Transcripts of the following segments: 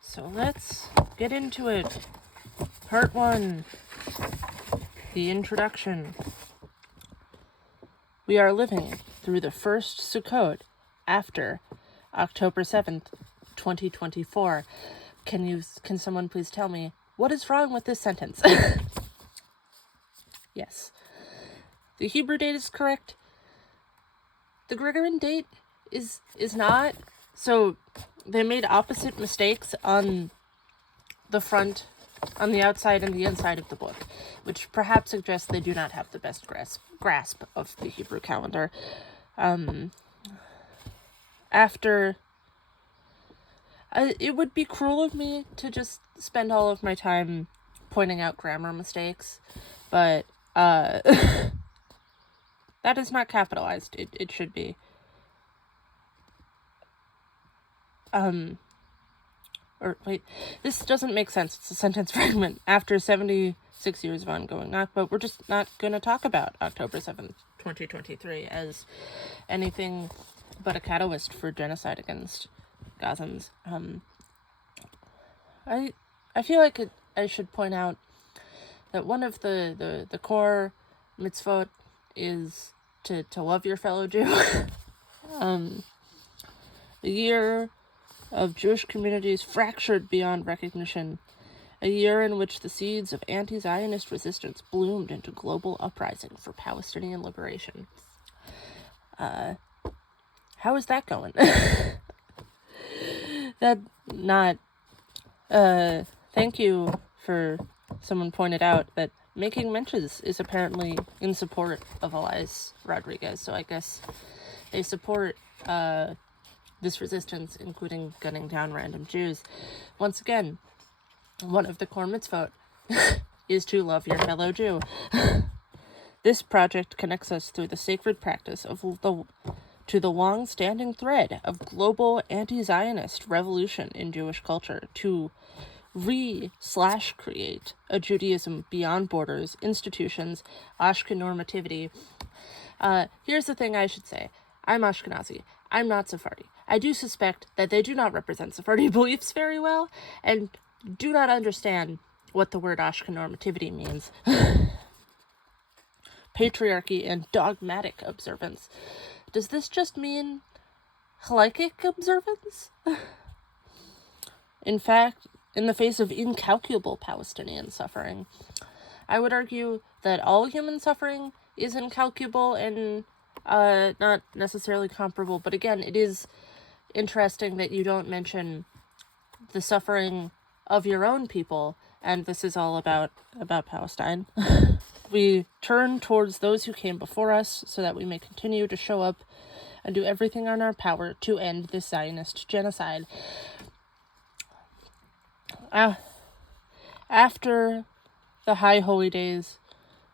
So let's get into it. Part 1. The introduction. We are living through the first Sukkot after October 7th, 2024. Can someone please tell me what is wrong with this sentence? Yes. The Hebrew date is correct. The Gregorian date is not. So they made opposite mistakes on the front, on the outside and the inside of the book, which perhaps suggests they do not have the best grasp of the Hebrew calendar. It would be cruel of me to just spend all of my time pointing out grammar mistakes, but that is not capitalized. It should be. Or wait, this doesn't make sense. It's a sentence fragment. After 76 years of ongoing Nakba, we're just not going to talk about October 7th, 2023 as anything but a catalyst for genocide against Gazans. I feel like I should point out that one of the core mitzvot is to love your fellow Jew. The year of Jewish communities fractured beyond recognition, a year in which the seeds of anti-Zionist resistance bloomed into global uprising for Palestinian liberation. How is that going? Thank you for someone pointed out that making menches is apparently in support of Elias Rodriguez, so I guess they support this resistance, including gunning down random Jews. Once again, one of the core mitzvot is to love your fellow Jew. This project connects us through the sacred practice to the long-standing thread of global anti-Zionist revolution in Jewish culture to re/create a Judaism beyond borders, institutions, Ashkenormativity. Here's the thing I should say. I'm Ashkenazi. I'm not Sephardi. I do suspect that they do not represent Sephardi beliefs very well, and do not understand what the word Ashkenormativity means. Patriarchy and dogmatic observance. Does this just mean halakhic observance? In fact, in the face of incalculable Palestinian suffering, I would argue that all human suffering is incalculable and not necessarily comparable, but again, it is interesting that you don't mention the suffering of your own people, and this is all about Palestine. We turn towards those who came before us so that we may continue to show up and do everything in our power to end this Zionist genocide. After the High Holy Days,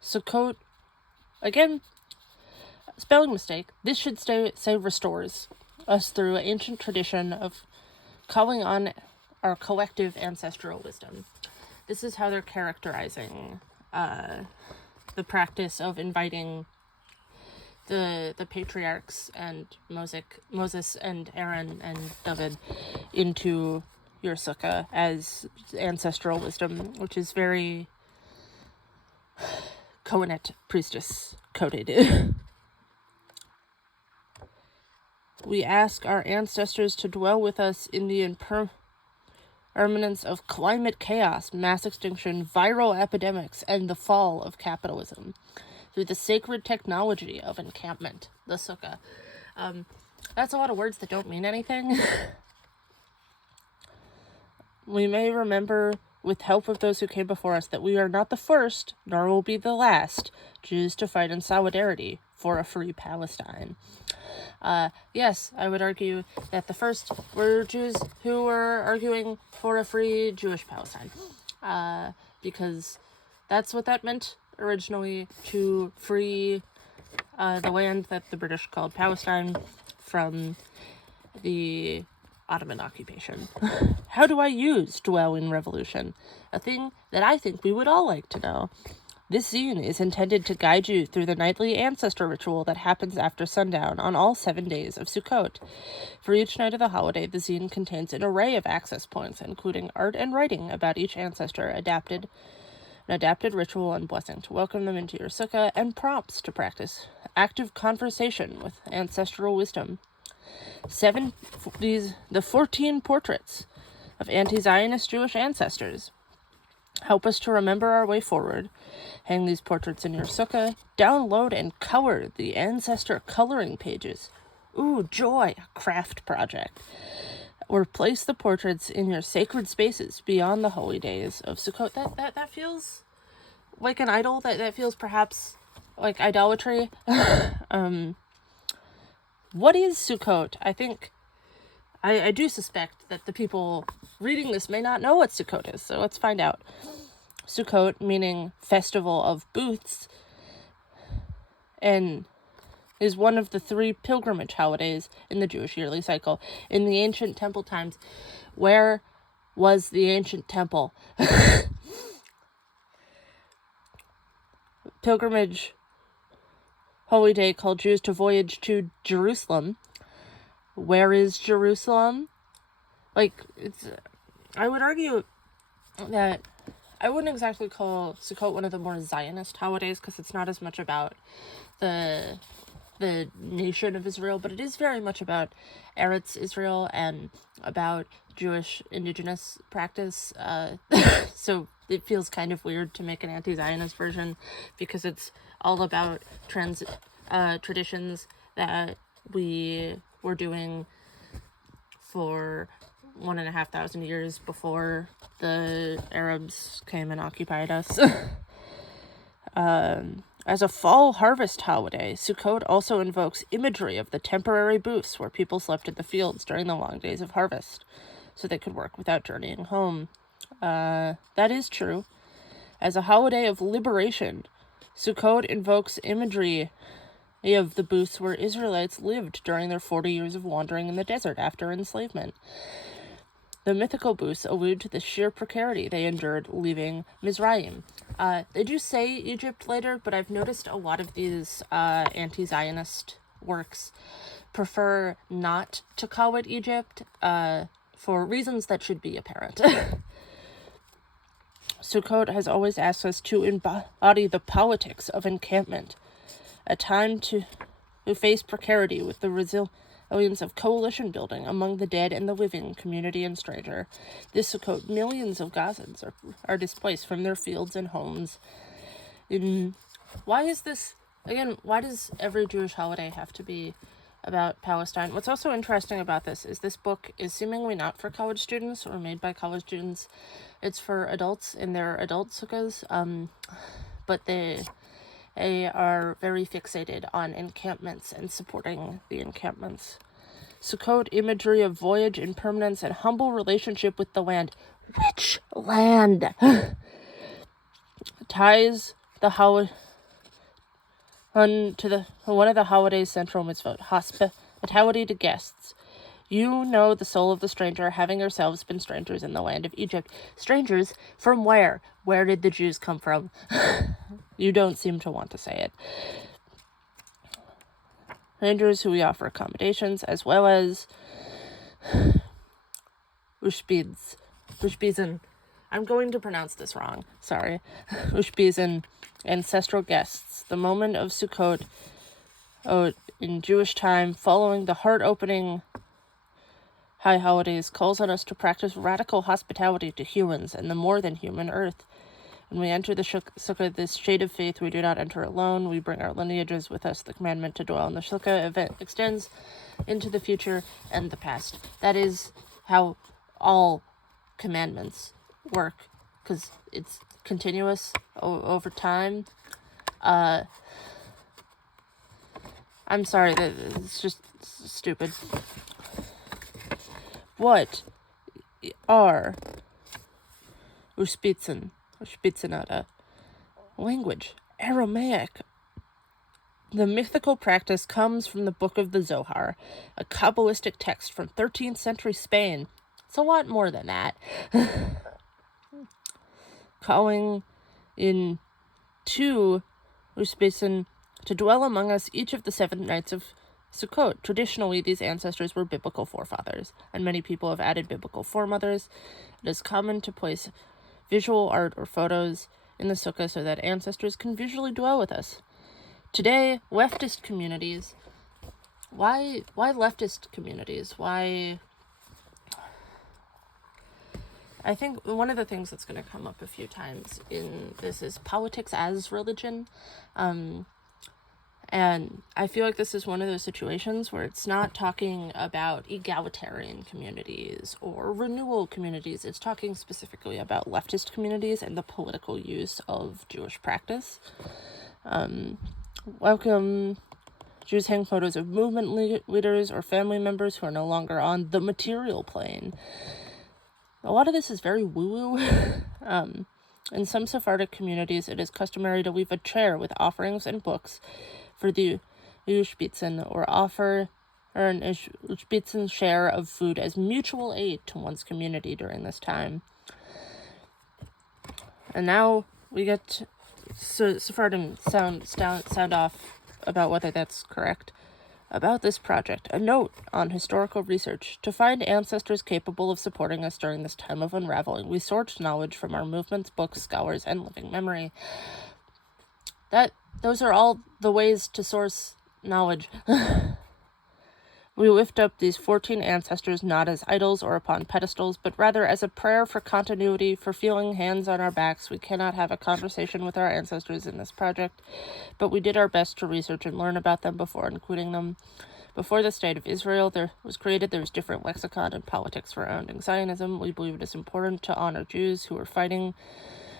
Sukkot, again, spelling mistake, this should say restores us through ancient tradition of calling on our collective ancestral wisdom. This is how they're characterizing the practice of inviting the patriarchs and Moses and Aaron and David into your sukkah as ancestral wisdom, which is very Kohenet priestess coded. We ask our ancestors to dwell with us in the impermanence of climate chaos, mass extinction, viral epidemics, and the fall of capitalism through the sacred technology of encampment, the sukkah. That's a lot of words that don't mean anything. We may remember, with help of those who came before us, that we are not the first, nor will be the last, Jews to fight in solidarity for a free Palestine. Yes, I would argue that the first were Jews who were arguing for a free Jewish Palestine, because that's what that meant originally, to free the land that the British called Palestine from the Ottoman occupation. How do I use dwell in revolution? A thing that I think we would all like to know. This zine is intended to guide you through the nightly ancestor ritual that happens after sundown on all 7 days of Sukkot. For each night of the holiday, the zine contains an array of access points, including art and writing about each ancestor, an adapted ritual and blessing to welcome them into your sukkah, and prompts to practice active conversation with ancestral wisdom. The 14 portraits of anti-Zionist Jewish ancestors help us to remember our way forward. Hang these portraits in your sukkah, download and color the ancestor coloring pages. Ooh, joy, a craft project. Or place the portraits in your sacred spaces beyond the holy days of Sukkot. That feels like an idol. That feels perhaps like idolatry. What is Sukkot? I think I do suspect that the people reading this may not know what Sukkot is, so let's find out. Sukkot, meaning festival of booths, and is one of the 3 pilgrimage holidays in the Jewish yearly cycle. In the ancient temple times, where was the ancient temple? Pilgrimage holy day called Jews to voyage to Jerusalem. Where is Jerusalem? I would argue that I wouldn't exactly call Sukkot one of the more Zionist holidays, because it's not as much about the nation of Israel, but it is very much about Eretz Israel and about Jewish indigenous practice. So it feels kind of weird to make an anti-Zionist version, because it's all about traditions that we were doing for 1,500 years before the Arabs came and occupied us. As a fall harvest holiday, Sukkot also invokes imagery of the temporary booths where people slept in the fields during the long days of harvest, so they could work without journeying home. That is true. As a holiday of liberation, Sukkot invokes imagery of the booths where Israelites lived during their 40 years of wandering in the desert after enslavement. The mythical booths allude to the sheer precarity they endured leaving Mizraim. They do say Egypt later, but I've noticed a lot of these anti-Zionist works prefer not to call it Egypt for reasons that should be apparent. Sukkot has always asked us to embody the politics of encampment, a time to face precarity with the resilience of coalition building among the dead and the living, community and stranger. This Sukkot, millions of Gazans are displaced from their fields and homes. Why does every Jewish holiday have to be about Palestine? What's also interesting about this is this book is seemingly not for college students or made by college students. It's for adults in their adult sukkahs, but they are very fixated on encampments and supporting the encampments. Sukkot, imagery of voyage, impermanence, and humble relationship with the land. Rich land! Ties the holiday to one of the holiday's central mitzvot, hospitality to guests. You know the soul of the stranger, having yourselves been strangers in the land of Egypt. Strangers from where? Where did the Jews come from? You don't seem to want to say it. Strangers who we offer accommodations, as well as Ushpizen. I'm going to pronounce this wrong. Sorry. Ushpizen, ancestral guests. The moment of Sukkot in Jewish time, following the heart-opening high holidays, calls on us to practice radical hospitality to humans and the more than human earth. When we enter the sukkah, this shade of faith, we do not enter alone. We bring our lineages with us. The commandment to dwell in the sukkah event extends into the future and the past. That is how all commandments work, because it's continuous over time. I'm sorry, that it's just stupid. What are Spitzenata? Language. Aramaic. The mythical practice comes from the Book of the Zohar, a Kabbalistic text from 13th century Spain. It's a lot more than that. Calling in to Ushbitsin to dwell among us each of the 7 nights of Sukkot. Traditionally, these ancestors were biblical forefathers, and many people have added biblical foremothers. It is common to place visual art or photos in the sukkah so that ancestors can visually dwell with us. Today, leftist communities. Why leftist communities? Why? I think one of the things that's going to come up a few times in this is politics as religion. And I feel like this is one of those situations where it's not talking about egalitarian communities or renewal communities. It's talking specifically about leftist communities and the political use of Jewish practice. Welcome. Jews hang photos of movement leaders or family members who are no longer on the material plane. A lot of this is very woo-woo. In some Sephardic communities, it is customary to leave a chair with offerings and books for the Ushbitsin, or offer an Ushbitsin share of food as mutual aid to one's community during this time. And now we get Sephardim sound off about whether that's correct. About this project, a note on historical research. To find ancestors capable of supporting us during this time of unraveling, we sourced knowledge from our movements, books, scholars, and living memory. Those are all the ways to source knowledge. We lift up these 14 ancestors not as idols or upon pedestals, but rather as a prayer for continuity, for feeling hands on our backs. We cannot have a conversation with our ancestors in this project, but we did our best to research and learn about them before including them. Before the State of Israel was created, there was different lexicon and politics surrounding Zionism. We believe it is important to honor Jews who were fighting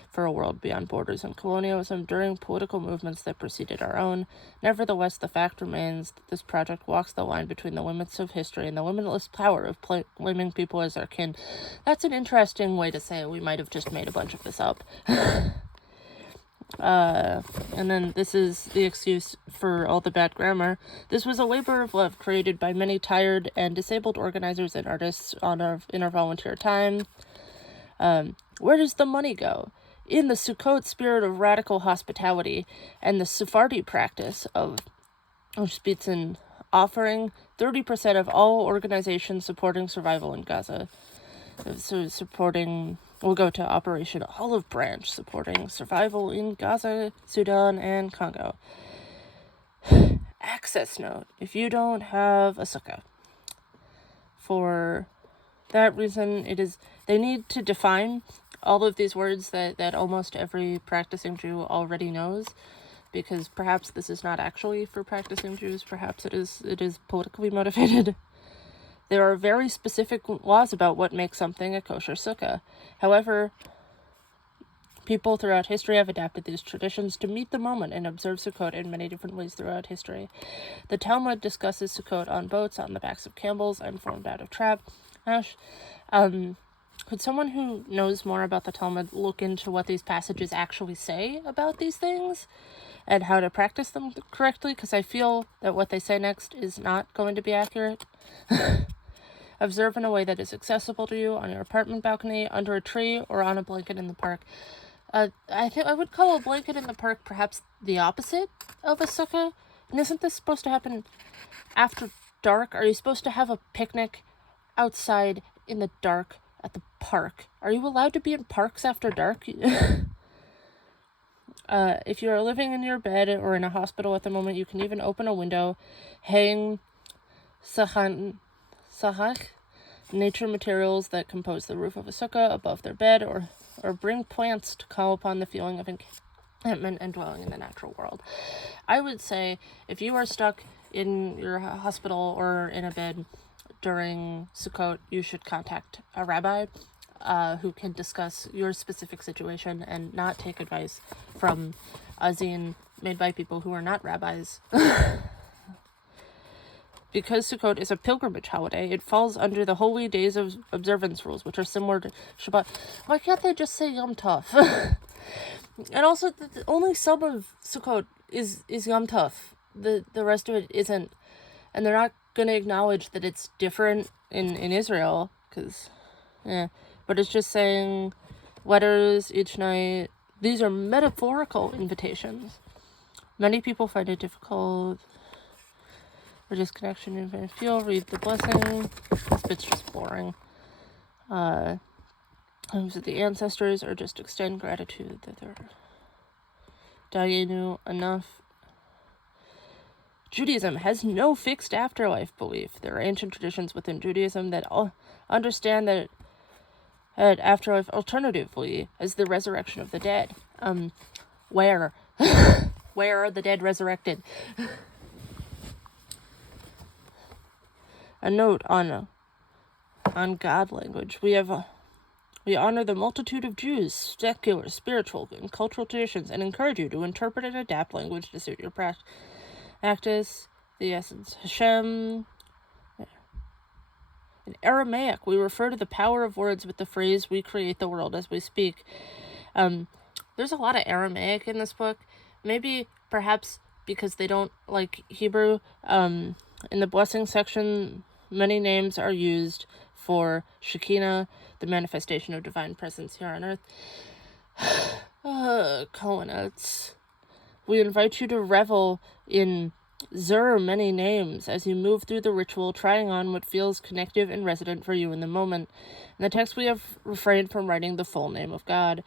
for a world beyond borders and colonialism during political movements that preceded our own. Nevertheless, the fact remains that this project walks the line between the limits of history and the limitless power of claiming people as our kin. That's an interesting way to say it. We might have just made a bunch of this up. And then this is the excuse for all the bad grammar. This was a labor of love created by many tired and disabled organizers and artists in our volunteer time. Where does the money go? In the Sukkot spirit of radical hospitality and the Sephardi practice of Ushbitsin, offering 30% of all organizations supporting survival in Gaza. So we'll go to Operation Olive Branch, supporting survival in Gaza, Sudan, and Congo. Access note, if you don't have a sukkah. For that reason, they need to define all of these words that almost every practicing Jew already knows, because perhaps this is not actually for practicing Jews, perhaps it is politically motivated. There are very specific laws about what makes something a kosher sukkah. However, people throughout history have adapted these traditions to meet the moment and observe Sukkot in many different ways throughout history. The Talmud discusses Sukkot on boats, on the backs of camels, and formed out of trap ash. Could someone who knows more about the Talmud look into what these passages actually say about these things and how to practice them correctly? Because I feel that what they say next is not going to be accurate. Observe in a way that is accessible to you on your apartment balcony, under a tree, or on a blanket in the park. I think I would call a blanket in the park perhaps the opposite of a sukkah. And isn't this supposed to happen after dark? Are you supposed to have a picnic outside in the dark at the park? Are you allowed to be in parks after dark? If you're living in your bed or in a hospital at the moment, you can even open a window, hang sahach, nature materials that compose the roof of a sukkah above their bed, or bring plants to call upon the feeling of encampment and dwelling in the natural world. I would say if you are stuck in your hospital or in a bed during Sukkot, you should contact a rabbi who can discuss your specific situation and not take advice from a zine made by people who are not rabbis. Because Sukkot is a pilgrimage holiday, it falls under the holy days of observance rules, which are similar to Shabbat. Why can't they just say Yom Tov? And also, only some of Sukkot is Yom Tov. The rest of it isn't. And they're not going to acknowledge that it's different in Israel, because, yeah. But it's just saying letters each night, These are metaphorical invitations. Many people find it difficult or disconnection in feel. Read the blessing. This bit's just boring. Visit the ancestors or just extend gratitude that they're Dayenu enough. Judaism has no fixed afterlife belief. There are ancient traditions within Judaism that understand that afterlife alternatively as the resurrection of the dead. Where? Where are the dead resurrected? A note on God language. We honor the multitude of Jews, secular, spiritual, and cultural traditions, and encourage you to interpret and adapt language to suit your practice. The essence. Hashem. In Aramaic, we refer to the power of words with the phrase, we create the world as we speak. There's a lot of Aramaic in this book. Maybe, perhaps, because they don't like Hebrew. In the blessing section, many names are used for Shekinah, the manifestation of divine presence here on earth. Covenants. We invite you to revel in many names as you move through the ritual, trying on what feels connective and resident for you in the moment. In the text, we have refrained from writing the full name of God.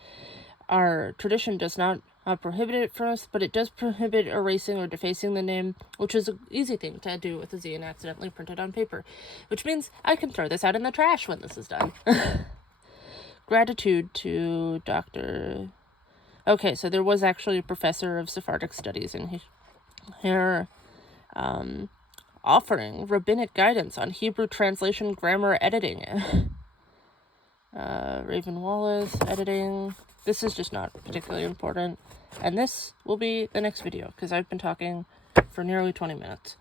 Our tradition does not prohibit it from us, but it does prohibit erasing or defacing the name, which is an easy thing to do with a Z and accidentally printed on paper, which means I can throw this out in the trash when this is done. Gratitude to Dr. Okay, so there was actually a professor of Sephardic studies in here offering rabbinic guidance on Hebrew translation, grammar, editing. Raven Wallace, editing. This is just not particularly important. And this will be the next video, because I've been talking for nearly 20 minutes.